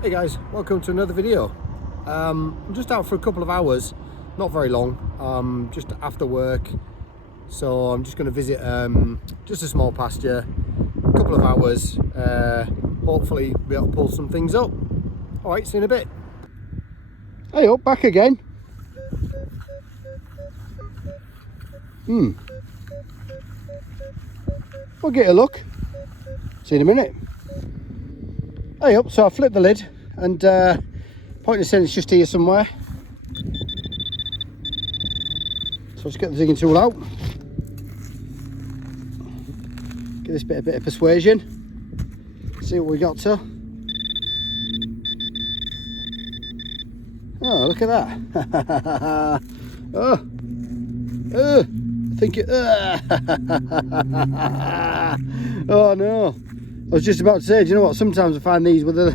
Hey guys, welcome to another video. I'm just out for a couple of hours, not very long, just after work. So I'm just going to visit just a small pasture, a couple of hours, hopefully be able to pull some things up. Alright, see you in a bit. Hey up, back again. We'll get a look. See you in a minute. Hey up, so I flipped the lid and point of saying it's just here somewhere. So let's get the digging tool out. Give this bit a bit of persuasion. See what we got to. Oh, look at that. I think it. Oh no. I was just about to say, do you know what? Sometimes I find these with the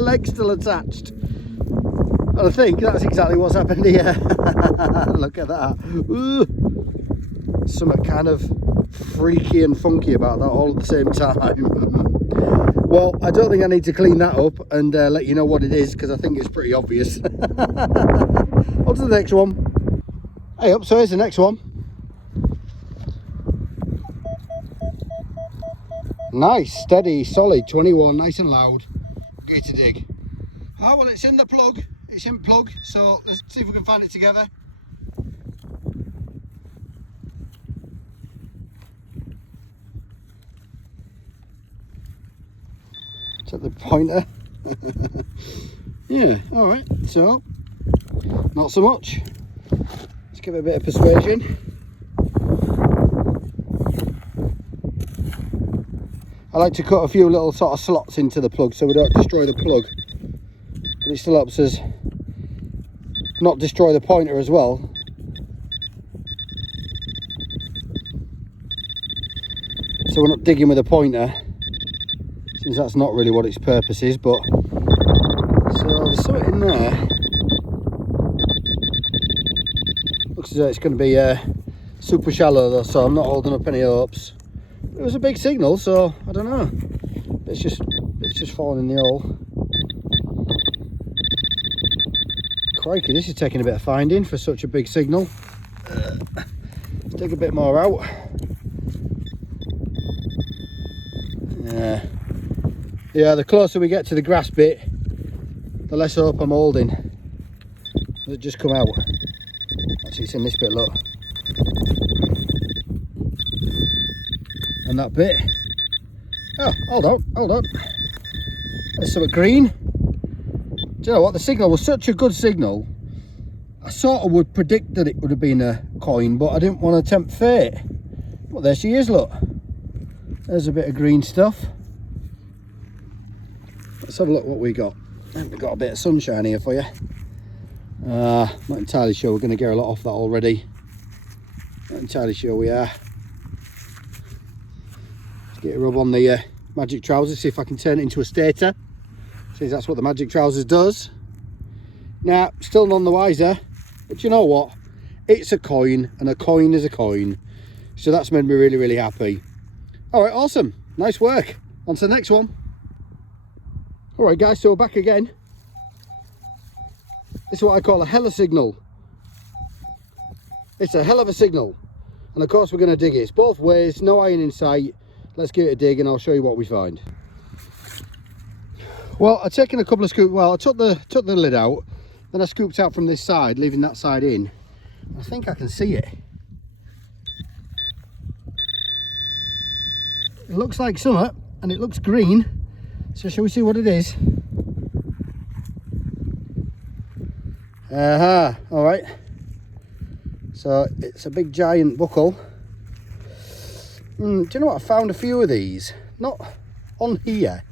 legs still attached. And I think that's exactly what's happened here. Look at that. Something kind of freaky and funky about that all at the same time. Well, I don't think I need to clean that up and let you know what it is, because I think it's pretty obvious. On to the next one. Hey up, so here's the next one. Nice, steady, solid, 21, nice and loud. Great to dig. Oh, well, it's in the plug. It's in plug, so let's see if we can find it together. Take the pointer. Yeah, all right, so not so much. Let's give it a bit of persuasion. I like to cut a few little sort of slots into the plug so we don't destroy the plug, but it still helps us not destroy the pointer as well. So we're not digging with a pointer, since that's not really what its purpose is. But so there's something in there. Looks as though it's going to be super shallow though, so I'm not holding up any hopes. It was a big signal, so I don't know. It's just fallen in the hole. Crikey, this is taking a bit of finding for such a big signal. Let's dig a bit more out. Yeah, the closer we get to the grass bit, the less hope I'm holding. Does it just come out? Actually, it's in this bit, look. And that bit. Oh, hold on. There's some green. Do you know what? The signal was such a good signal. I sort of would predict that it would have been a coin, but I didn't want to tempt fate. Well, there she is, look. There's a bit of green stuff. Let's have a look what we got. We've got a bit of sunshine here for you. Not entirely sure we're going to get a lot off that already. Not entirely sure we are. Get a rub on the magic trousers, see if I can turn it into a stator. See, that's what the magic trousers does. Now, still none the wiser, but you know what? It's a coin, and a coin is a coin. So that's made me really, really happy. All right, awesome. Nice work. On to the next one. All right, guys, so we're back again. This is what I call a hella signal. It's a hell of a signal. And of course, we're going to dig it. It's both ways, no iron in sight. Let's give it a dig and I'll show you what we find. Well, I've taken a couple of scoops. Well, I took the lid out, then I scooped out from this side, leaving that side in. I think I can see it. It looks like summer and it looks green. So shall we see what it is? All right. So it's a big giant buckle. Do you know what? I found a few of these, not on here,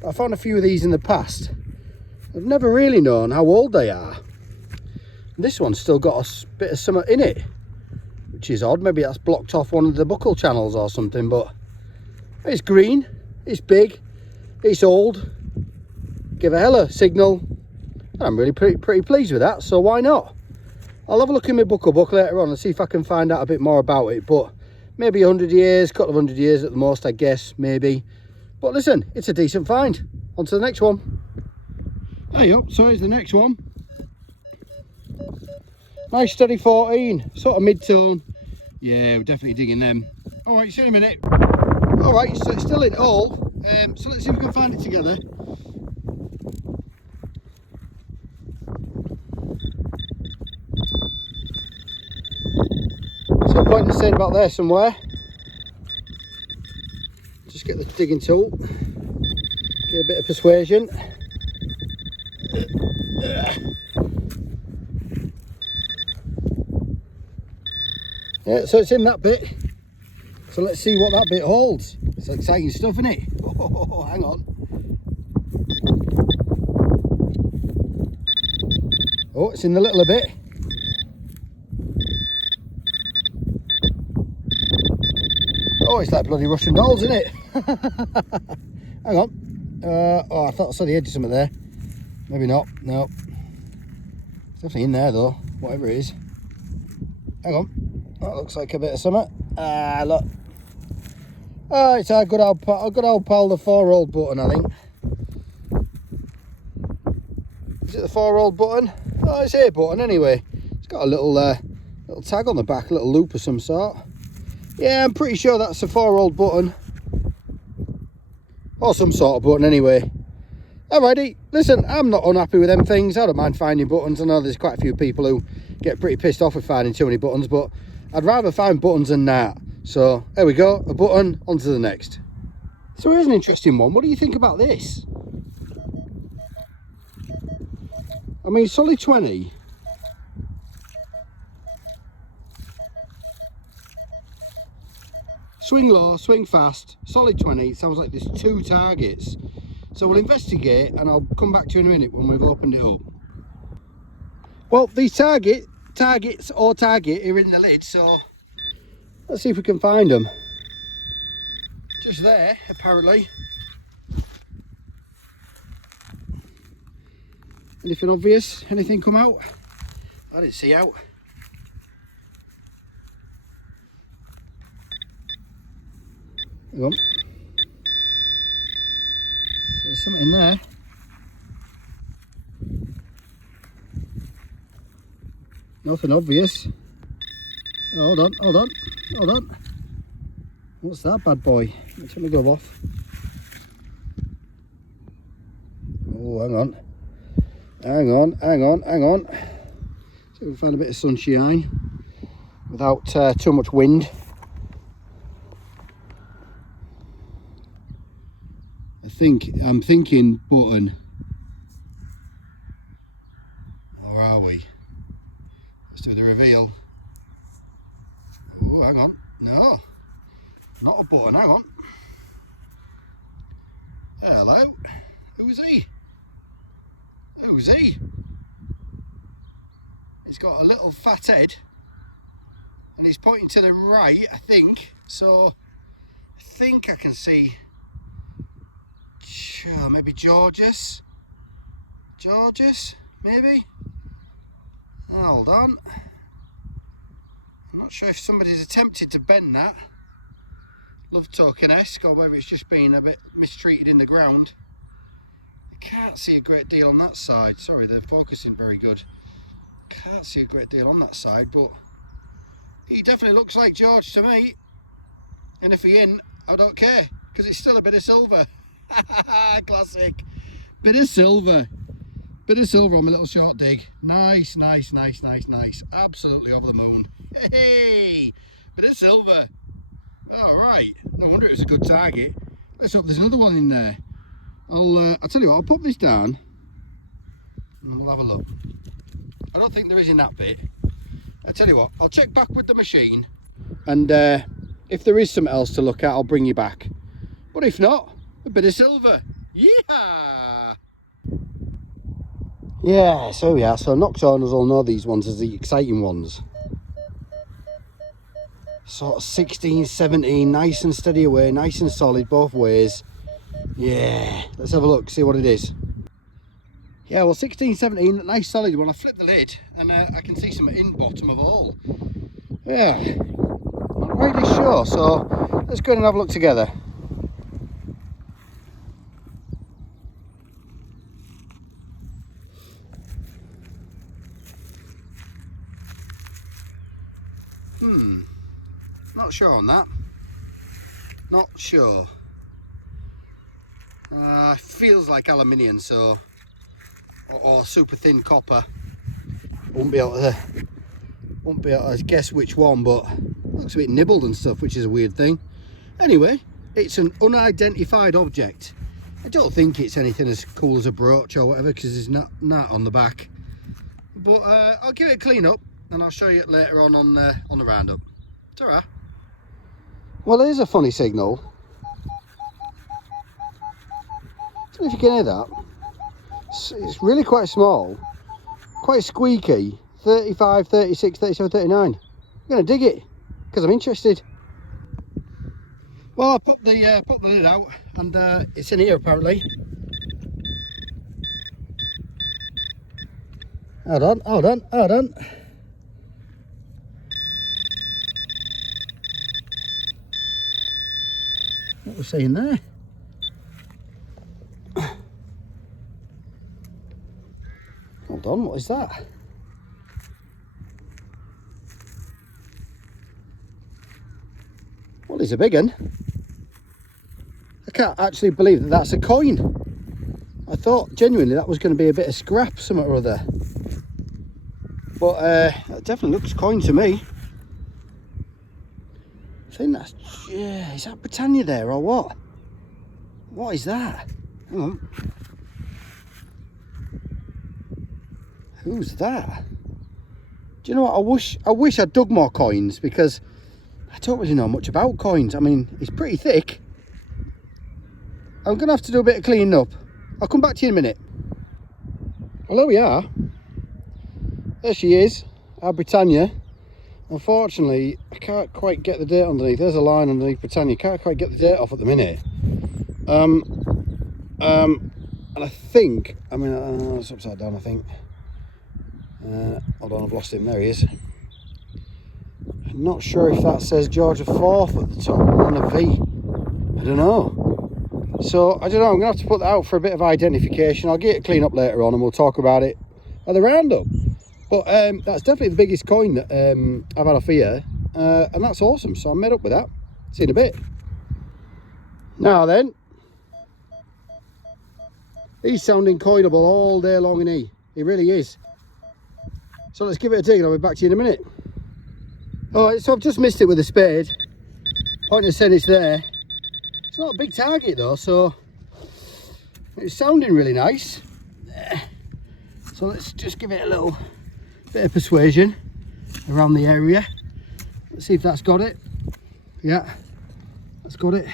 but I found a few of these in the past. I've never really known how old they are. This one's still got a bit of something in it, which is odd. Maybe that's blocked off one of the buckle channels or something, but it's green, it's big, it's old. Give a hella signal. I'm really pretty pleased with that, so why not? I'll have a look in my buckle book later on and see if I can find out a bit more about it, but maybe 100 years, couple of 100 years at the most, I guess, maybe. But listen, it's a decent find. On to the next one. There you go, so here's the next one. Nice steady 14, sort of mid-tone. Yeah, we're definitely digging them. All right, see you in a minute. All right, so it's still in all. So let's see if we can find it together. So pointing the same about there somewhere. Just get the digging tool. Get a bit of persuasion. Yeah, so it's in that bit. So let's see what that bit holds. It's exciting stuff, isn't it? Oh, hang on. Oh, it's in the little bit. Oh, it's like bloody Russian dolls, isn't it? Hang on. Oh, I thought I saw the edge of something there. Maybe not. No. It's definitely in there though, whatever it is. Hang on. That looks like a bit of something. Ah, look. Oh, it's our good old pal, the 4-old button, I think. Is it the 4-old button? Oh, it's a button anyway. It's got a little little tag on the back, a little loop of some sort. Yeah, I'm pretty sure that's a 4-old button. Or some sort of button anyway. Alrighty, listen, I'm not unhappy with them things. I don't mind finding buttons. I know there's quite a few people who get pretty pissed off with finding too many buttons, but I'd rather find buttons than that. So, there we go, a button, on to the next. So here's an interesting one. What do you think about this? I mean, solid 20. Swing low, swing fast, solid 20. Sounds like there's 2 targets. So we'll investigate and I'll come back to you in a minute when we've opened it up. Well, these targets are in the lid, so let's see if we can find them. Just there, apparently. Anything obvious? Anything come out? I didn't see out. Hang on. So there's something in there. Nothing obvious. Oh, hold on. What's that bad boy? Let me take my glove off. Oh, hang on. See if we can find a bit of sunshine without too much wind. I'm thinking button. Or are we? Let's do the reveal. Oh, hang on. No, not a button. Hang on. Hello. Who's he? He's got a little fat head and he's pointing to the right, I think. So I think I can see maybe Georges, maybe. Hold on, I'm not sure if somebody's attempted to bend that. Love token-esque, or whether it's just been a bit mistreated in the ground. I can't see a great deal on that side. Sorry, the focus isn't very good. Can't see a great deal on that side, but he definitely looks like George to me. And if he ain't, I don't care, because it's still a bit of silver. Classic. Bit of silver on my little short dig. Nice. Absolutely over the moon. Hey, bit of silver. All right, no wonder it was a good target. Let's hope there's another one in there. I'll tell you what, I'll pop this down and we'll have a look. I don't think there is in that bit. I tell you what, I'll check back with the machine, and if there is something else to look at, I'll bring you back. But if not, a bit of silver. Yeah. Yeah, so yeah, so Nocturnals all know these ones as the exciting ones. Sort of 16, 17, nice and steady away, nice and solid both ways. Yeah, let's have a look, see what it is. Yeah, well, 16, 17, nice solid one. I flip the lid and I can see some in bottom of all. Yeah, not really sure, so let's go and have a look together. Not sure on that. Not sure. Feels like aluminium, so or super thin copper. Won't be able to guess which one, but looks a bit nibbled and stuff, which is a weird thing. Anyway, it's an unidentified object. I don't think it's anything as cool as a brooch or whatever, because there's not on the back. But I'll give it a clean up and I'll show you it later on the roundup. It's alright. Well, there's a funny signal. I don't know if you can hear that. It's really quite small, quite squeaky. 35, 36, 37, 39. I'm going to dig it because I'm interested. Well, I put the lid out and it's in here apparently. Hold on. What was saying there? Hold on, what is that? Well, it's a big one. I can't actually believe that that's a coin. I thought genuinely that was going to be a bit of scrap, something or other. But that definitely looks coin to me. I think that's, yeah, is that Britannia there or what? What is that? Hang on. Who's that? Do you know what? I wish I'd dug more coins, because I don't really know much about coins. I mean, it's pretty thick. I'm going to have to do a bit of cleaning up. I'll come back to you in a minute. Well, there we are. There she is, our Britannia. Unfortunately, I can't quite get the dirt underneath. There's a line underneath Britannia. Can't quite get the dirt off at the minute. And I think, I mean, it's upside down, I think. Hold on, I've lost him. There he is. I'm not sure if that says George IV at the top and a V. I don't know. So, I don't know. I'm going to have to put that out for a bit of identification. I'll get it cleaned up later on and we'll talk about it at the roundup. But that's definitely the biggest coin that I've had off here. And that's awesome. So, I'm made up with that. See you in a bit. Now then. He's sounding coinable all day long, isn't he? He really is. So let's give it a dig and I'll be back to you in a minute. Alright, so I've just missed it with a spade. Pointer said it's there. It's not a big target though, so it's sounding really nice. So let's just give it a little bit of persuasion around the area. Let's see if that's got it. Yeah, that's got it.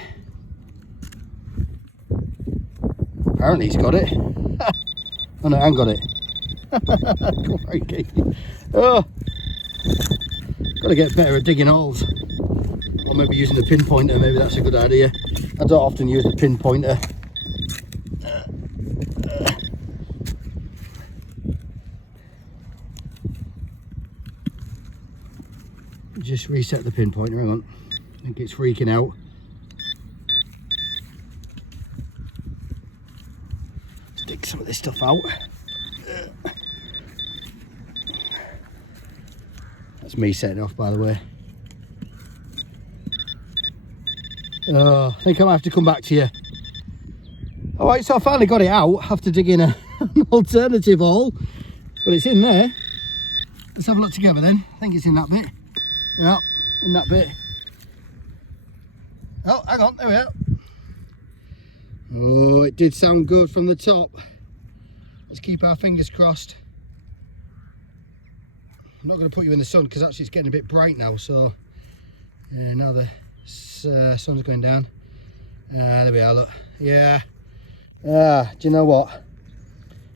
Apparently he's got it. Oh no, I haven't got it. Oh, got to get better at digging holes, or maybe using the pinpointer. Maybe that's a good idea. I don't often use the pinpointer. Just reset the pinpointer. Hang on, I think it's freaking out. Let's dig some of this stuff out. That's me setting off, by the way. I think I might have to come back to you. Alright, so I finally got it out. I have to dig in an alternative hole, but it's in there. Let's have a look together then. I think it's in that bit. Yeah, in that bit. Oh, hang on, there we are. Oh, it did sound good from the top. Let's keep our fingers crossed. I'm not going to put you in the sun because actually it's getting a bit bright now, so now the sun's going down. There we are, look. Yeah. Do you know what?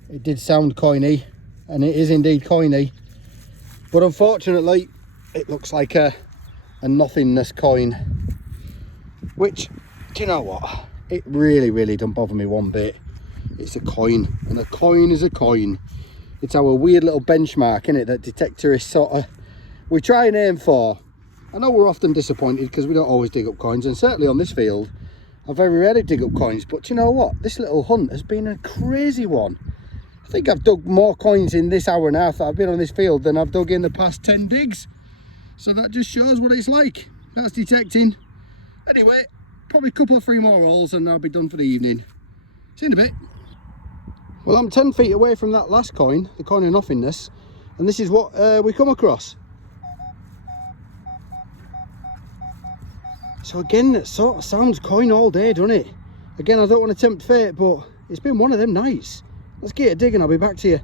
It did sound coiny, and it is indeed coiny, but unfortunately it looks like a nothingness coin, which, do you know what? It really don't bother me one bit. It's a coin, and a coin is a coin. It's our weird little benchmark, isn't it, that detectorists sort of, we try and aim for. I know we're often disappointed because we don't always dig up coins, and certainly on this field, I very rarely dig up coins, but you know what? This little hunt has been a crazy one. I think I've dug more coins in this hour and a half that I've been on this field than I've dug in the past 10 digs. So that just shows what it's like. That's detecting. Anyway, probably a couple of 3 more holes and I'll be done for the evening. See you in a bit. Well, I'm 10 feet away from that last coin, the coin of nothingness, and this is what we come across. So again, that sort of sounds coin all day, doesn't it? Again, I don't want to tempt fate, but it's been one of them nights. Let's get a dig and I'll be back to you.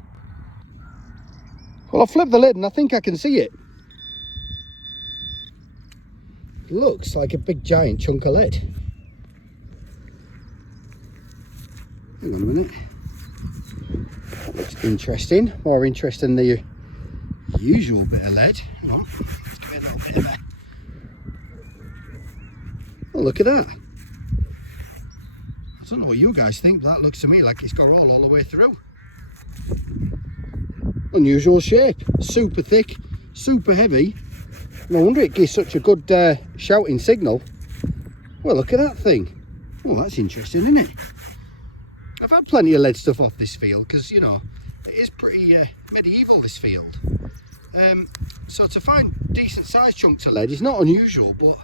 Well, I flipped the lid and I think I can see it. Looks like a big giant chunk of lead. Hang on a minute. That looks interesting. More interesting than the usual bit of lead. Hang on. Let's give it a little bit of a... Oh, look at that. I don't know what you guys think, but that looks to me like it's got all the way through. Unusual shape. Super thick, super heavy. No wonder it gives such a good shouting signal. Well, look at that thing. Oh, that's interesting, isn't it? I've had plenty of lead stuff off this field because, you know, it is pretty medieval, this field. So to find decent sized chunks of lead is not unusual, but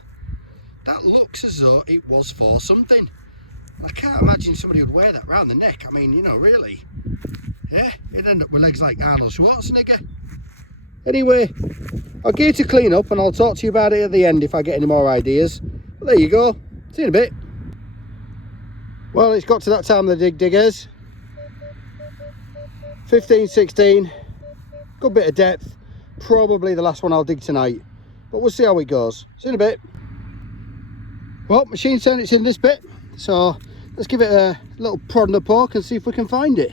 that looks as though it was for something. I can't imagine somebody would wear that around the neck. I mean, you know, really. Yeah, it'd end up with legs like Arnold Schwarzenegger. Anyway, I'll get to clean up and I'll talk to you about it at the end if I get any more ideas. But there you go. See you in a bit. Well, it's got to that time of the diggers. 15, 16. Good bit of depth. Probably the last one I'll dig tonight. But we'll see how it goes. See you in a bit. Well, machine saying it's in this bit. So let's give it a little prod and a poke and see if we can find it.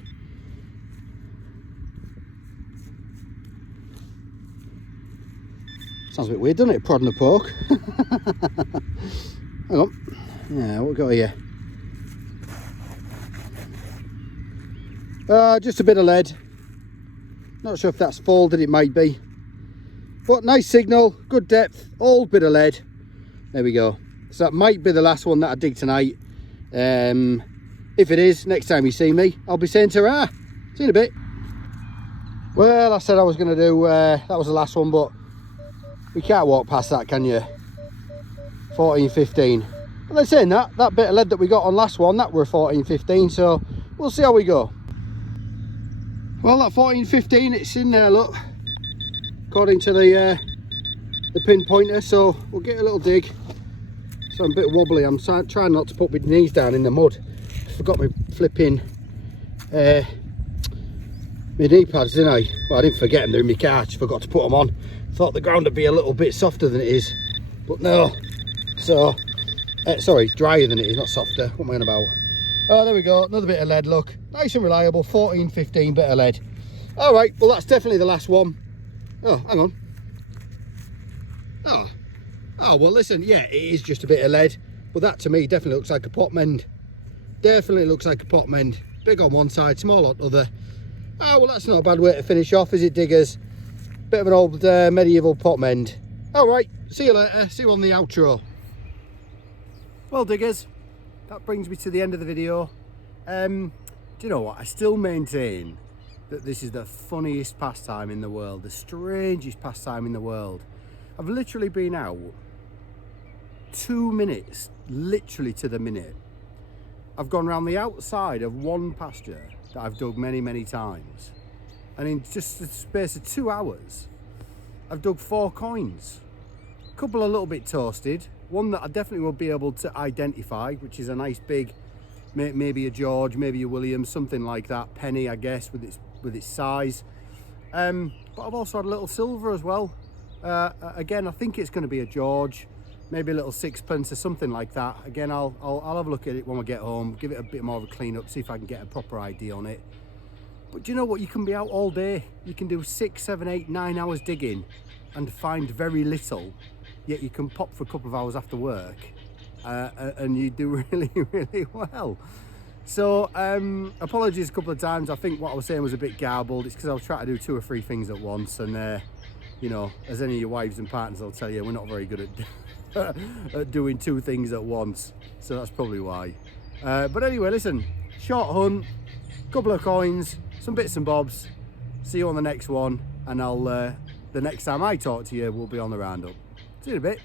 Sounds a bit weird, doesn't it? Prod and a poke. Hang on. Yeah, what we got here? Just a bit of lead. Not sure if that's folded, it might be. But nice signal, good depth, old bit of lead. There we go. So that might be the last one that I dig tonight. If it is, next time you see me, I'll be saying ta-ra. See you in a bit. Well, I said I was going to do, that was the last one, but we can't walk past that, can you? 14, 15. But then saying that, that bit of lead that we got on last one, that were 14, 15, so we'll see how we go. Well, that 14, 15, it's in there, look, according to the pinpointer, so we'll get a little dig. So I'm a bit wobbly, I'm trying not to put my knees down in the mud. I forgot my flipping my knee pads, didn't I? Well, I didn't forget them, they're in my car, I just forgot to put them on. Thought the ground would be a little bit softer than it is, but no. So, sorry, drier than it is, not softer. What am I on about? Oh, there we go, another bit of lead, look. Nice and reliable, 14, 15 bit of lead. All right, well, that's definitely the last one. Oh, hang on. Oh, well, listen, yeah, it is just a bit of lead, but that to me definitely looks like a pot mend. Definitely looks like a pot mend. Big on one side, small on the other. Oh, well, that's not a bad way to finish off, is it, diggers? Bit of an old medieval pot mend. All right, see you later. See you on the outro. Well, diggers, that brings me to the end of the video. Do you know what? I still maintain that this is the funniest pastime in the world, the strangest pastime in the world. I've literally been out 2 minutes, literally to the minute. I've gone around the outside of one pasture that I've dug many, many times. And in just the space of 2 hours, I've dug 4 coins. A couple a little bit toasted. One that I definitely will be able to identify, which is a nice big, maybe a George, maybe a William, something like that. Penny, I guess, with its size. But I've also had a little silver as well. Again, I think it's going to be a George, maybe a little sixpence or something like that. Again, I'll have a look at it when we get home, give it a bit more of a clean up, see if I can get a proper ID on it. But do you know what? You can be out all day. You can do 6, 7, 8, 9 hours digging and find very little, yet you can pop for a couple of hours after work and you do really, really well. So apologies a couple of times. I think what I was saying was a bit garbled. It's because I was trying to do 2 or 3 things at once, and you know, as any of your wives and partners will tell you, we're not very good at doing 2 things at once, so that's probably why. But anyway, listen, short hunt, couple of coins, some bits and bobs. See you on the next one, and I'll the next time I talk to you, we'll be on the roundup. See you in a bit.